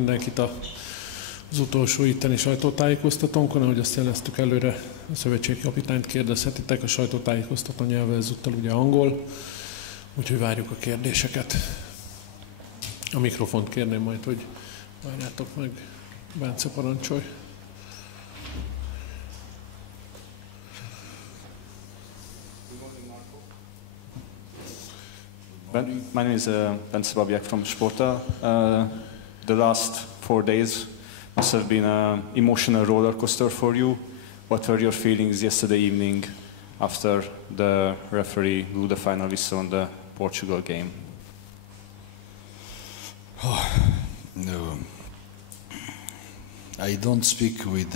Mindenkit az utolsó itteni sajtótájékoztatónkon, ahogy azt jeleztük előre, a szövetségkapitányt kérdezhetitek, a sajtótájékoztató nyelve ezúttal ugye angol, úgyhogy várjuk a kérdéseket. A mikrofont kérném majd, hogy várjátok meg, Bence, parancsolj. My name is Bence Babják from Sporta. The last 4 days must have been an emotional roller coaster for you. What were your feelings yesterday evening after the referee blew the final whistle on the Portugal game? Oh, no. I don't speak with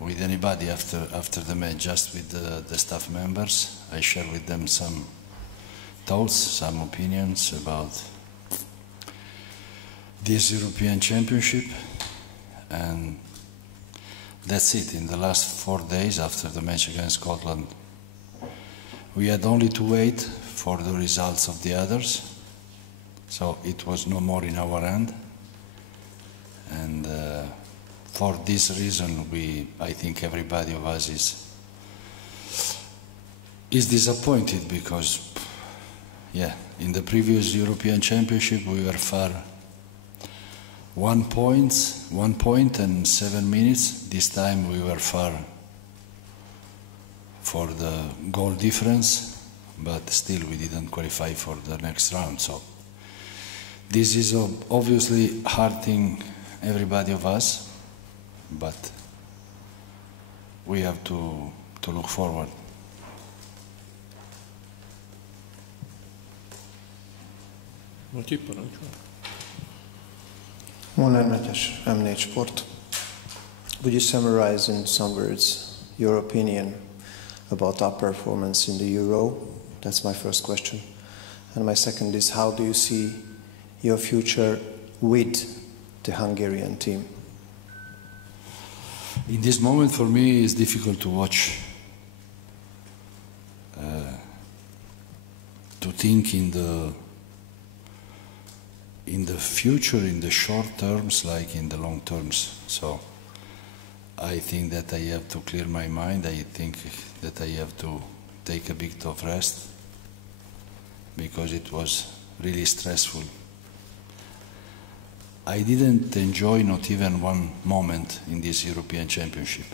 anybody after the match, just with the staff members. I share with them some thoughts, some opinions about this European Championship, and that's it. In the last 4 days after the match against Scotland, we had only to wait for the results of the others, so it was no more in our hand, and for this reason I think everybody of us is disappointed, because in the previous European Championship we were far 1 point and 7 minutes. This time we were far for the goal difference, but still we didn't qualify for the next round. So this is obviously hurting everybody of us, but we have to look forward. Matyi, parancsolj. Molnár Mátyás, M4 Sport. Would you summarize in some words your opinion about our performance in the Euro? That's my first question. And my second is, how do you see your future with the Hungarian team? In this moment, for me, it's difficult to watch, to think in the future, in the short terms, like in the long terms. So I think that I have to clear my mind. I think that I have to take a bit of rest, because it was really stressful. I didn't enjoy not even one moment in this European Championship.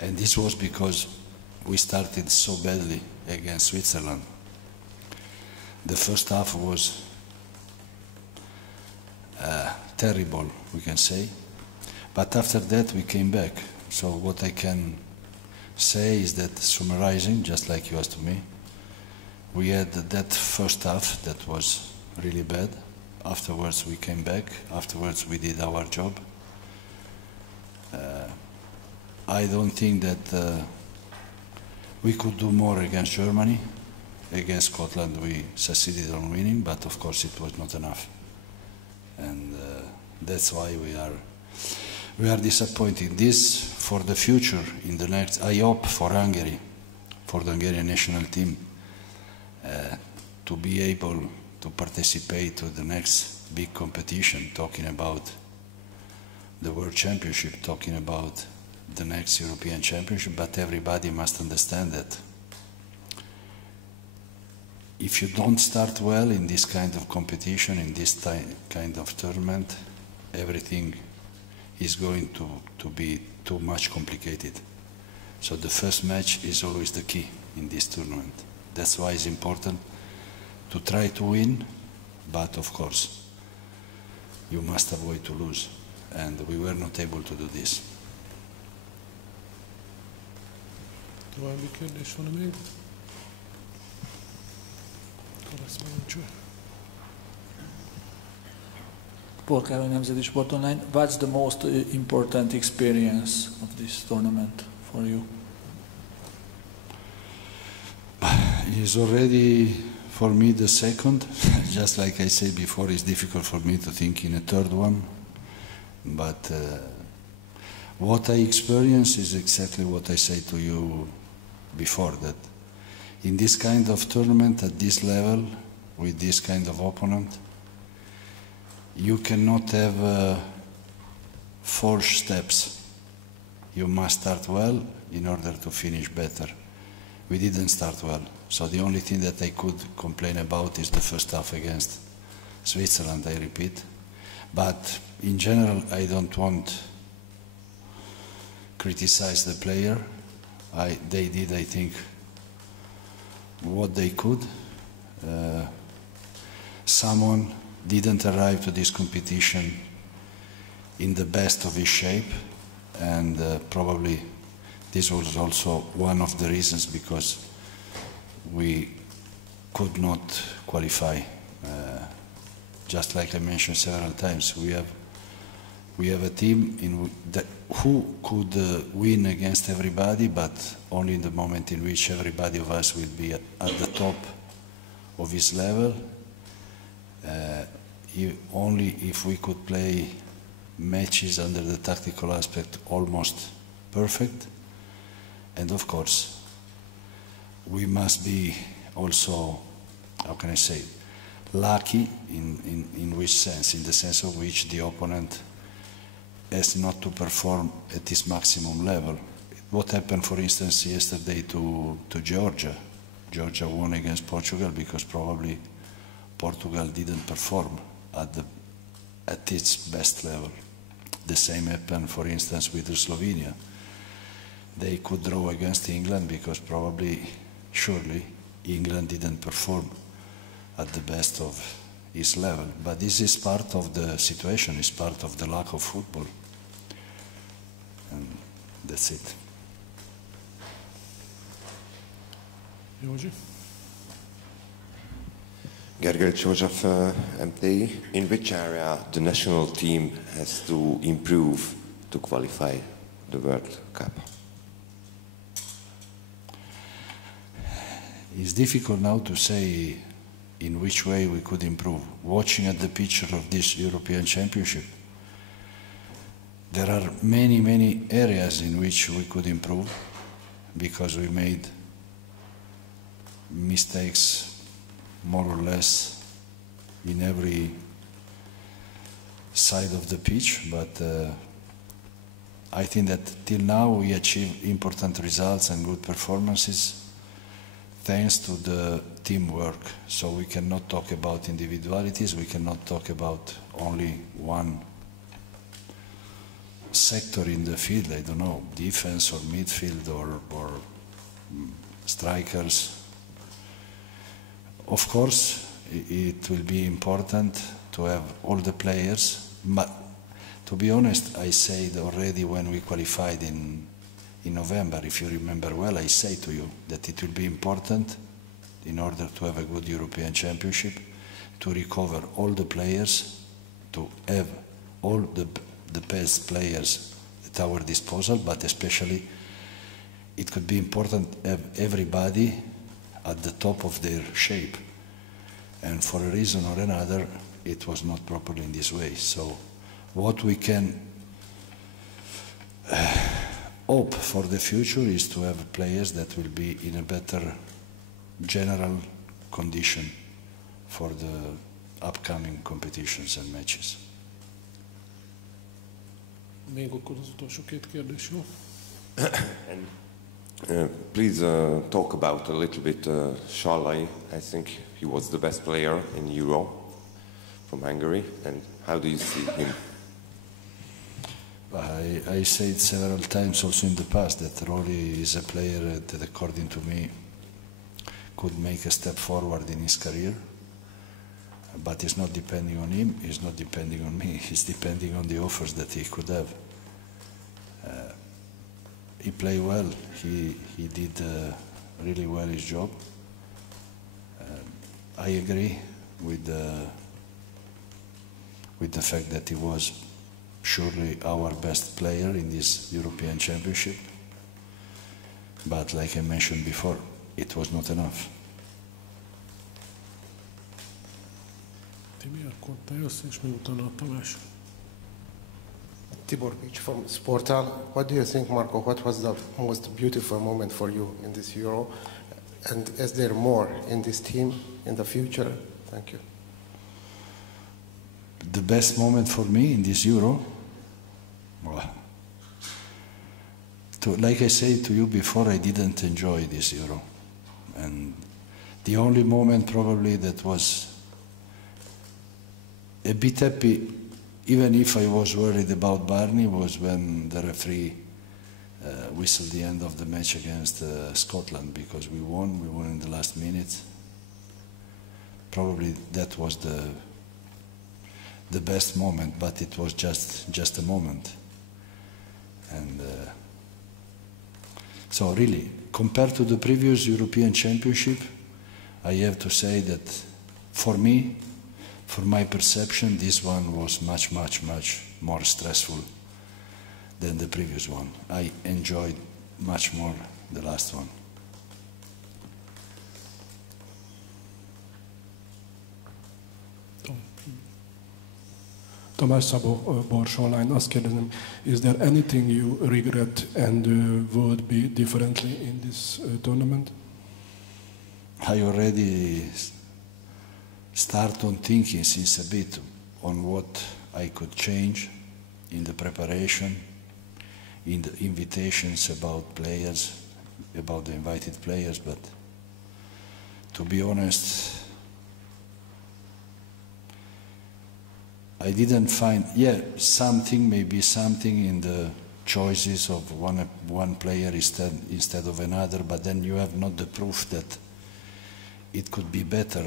And this was because we started so badly against Switzerland. The first half was terrible, we can say. But after that we came back. So what I can say is that, summarizing, just like you asked me, we had that first half that was really bad. Afterwards we came back. Afterwards we did our job. I don't think that we could do more against Germany. Against Scotland we succeeded on winning, but of course it was not enough. And that's why we are disappointed. This for the future, in the next, I hope for Hungary, for the Hungarian national team, to be able to participate to the next big competition, talking about the World Championship, talking about the next European Championship. But everybody must understand that if you don't start well in this kind of competition, in this kind of tournament, everything is going to be too much complicated. So the first match is always the key in this tournament. That's why it's important to try to win, but of course you must avoid to lose, and we were not able to do this. További kérdés van még? Polgári Nemzeti Sport Online. What's the most important experience of this tournament for you? It's already for me the second. Just like I said before, it's difficult for me to think in a third one. But what I experience is exactly what I said to you before, that in this kind of tournament, at this level, with this kind of opponent, you cannot have false steps. You must start well in order to finish better. We didn't start well, so the only thing that I could complain about is the first half against Switzerland, I repeat. But in general, I don't want to criticize the player. They did, I think, what they could. Someone didn't arrive to this competition in the best of his shape, and probably this was also one of the reasons because we could not qualify. Just like I mentioned several times, we have a team who could win against everybody, but only in the moment in which everybody of us will be at the top of his level. Only if we could play matches under the tactical aspect almost perfect. And of course, we must be also, how can I say, lucky in which sense? In the sense of which the opponent has not to perform at his maximum level. What happened, for instance, yesterday to Georgia? Georgia won against Portugal because probably Portugal didn't perform at its best level. The same happened, for instance, with Slovenia. They could draw against England because probably, surely, England didn't perform at the best of his level. But this is part of the situation, it's part of the luck of football. And that's it. Józsi? Gergely József, MTI. In which area the national team has to improve to qualify the World Cup? It's difficult now to say in which way we could improve. Watching at the picture of this European Championship, there are many, many areas in which we could improve because we made mistakes more or less in every side of the pitch, but I think that till now we achieved important results and good performances thanks to the teamwork. So we cannot talk about individualities, we cannot talk about only one sector in the field, I don't know, defense or midfield or strikers. Of course, it will be important to have all the players, but to be honest, I said already when we qualified in November, if you remember well, I say to you that it will be important in order to have a good European Championship to recover all the players, to have all the best players at our disposal, but especially it could be important to have everybody at the top of their shape. And for a reason or another, it was not properly in this way. So what we can hope for the future is to have players that will be in a better general condition for the upcoming competitions and matches. Még akkor az utolsó két kérdés, jó? Please talk about a little bit Sallai. I think he was the best player in Euro from Hungary. And how do you see him? I said several times also in the past that Rossi is a player that, according to me, could make a step forward in his career. But it's not depending on him, it's not depending on me, it's depending on the offers that he could have. He played well, he did really well his job. I agree with the fact that he was surely our best player in this European Championship. But like I mentioned before, it was not enough. Tibi, akkor te jössz, és mi utána a Tamás. Tibor Beach from Sportal. What do you think, Marco? What was the most beautiful moment for you in this Euro? And is there more in this team in the future? Thank you. The best moment for me in this Euro, well, like I said to you before, I didn't enjoy this Euro. And the only moment probably that was a bit happy, even if I was worried about Barney, was when the referee whistled the end of the match against Scotland, because we won in the last minute. Probably that was the best moment, but it was just a moment. And so really, compared to the previous European Championship, I have to say that for me, for my perception, this one was much more stressful than the previous one. I enjoyed much more the last one. Tamás Szabó, Bors Online, azt kérdezem, is there anything you regret and would be differently in this tournament? I already start on thinking since a bit on what I could change in the preparation, in the invitations about players, about the invited players, but to be honest, I didn't find, maybe something in the choices of one player instead of another, but then you have not the proof that it could be better.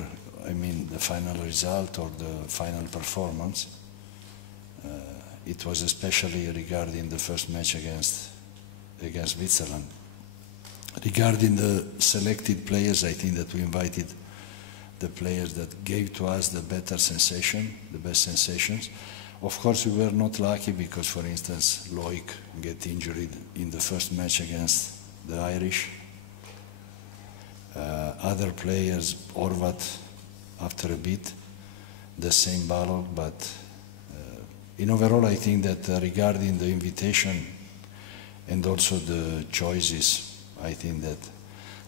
I mean, the final result or the final performance. It was especially regarding the first match against Switzerland. Regarding the selected players, I think that we invited the players that gave to us the best sensations. Of course, we were not lucky because, for instance, Loic got injured in the first match against the Irish. Other players, Orvat, after a bit, the same Balog, but in overall, I think that regarding the invitation and also the choices, I think that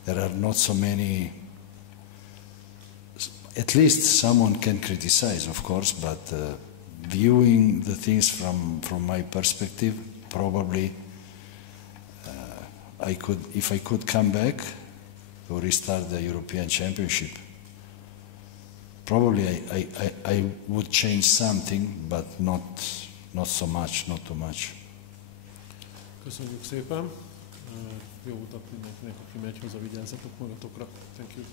there are not so many. At least someone can criticize, of course, but viewing the things from my perspective, probably if I could come back to restart the European Championship, probably I would change something, but not so much, not too much. Köszönjük szépen. Jó utat mindenkinek, aki megy haza, vigyázzatok magatokra. Thank you.